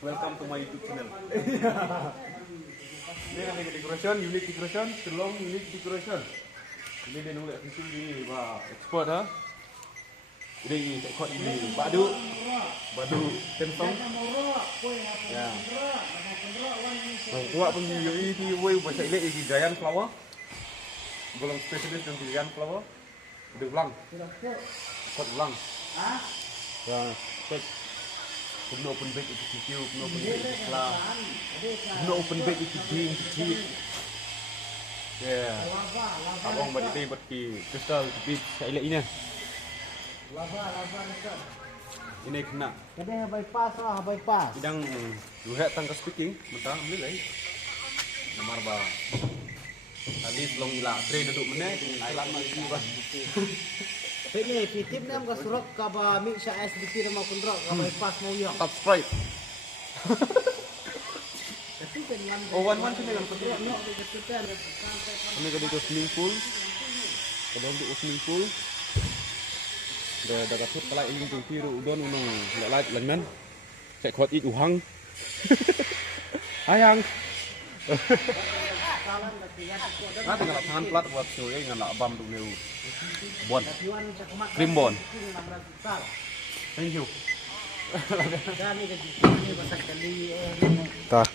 Welcome to my YouTube channel. Ini kan decoration, unique decoration, Telong unique decoration. Ini dia nulis di sini, wah, export ha. Ini ekor ini, badu tentong. Ya. Kuat pun ini way bahasa ini giant flower. Golong spesialis dan giant flower. Udah ulang. Ekor ulang. Ya, Kena open bag itu kecil, kena open bag itu kelas. Kena open bag itu kecil. Ya. Abang balik pergi kristal tapi saya lihat ini. Ini kena. Kena bypass lah, bypass. Bidang luhat tangka speaking, mentang ni lagi. Nomor ba. Tadi belum hilang train duduk mana, hilang lagi bas. Ini fitip nam ka surok ka ba mi sa SDP na makundro ka bypass mo yo. Subscribe. Kasi kan Oh, one sini kan betul. no kesulitan. Kami kali ke swimming pool. Kalau untuk swimming pool. Dah katut kalau ingin tu piru udon unong lihat lengan. Cek kuat itu hang. Hayang. Nah, tinggal tangan plat buat show ya, nggak abam tuh new. Bon. Krim bon. Thank you. Dami ka dito ni basag kali. Tak.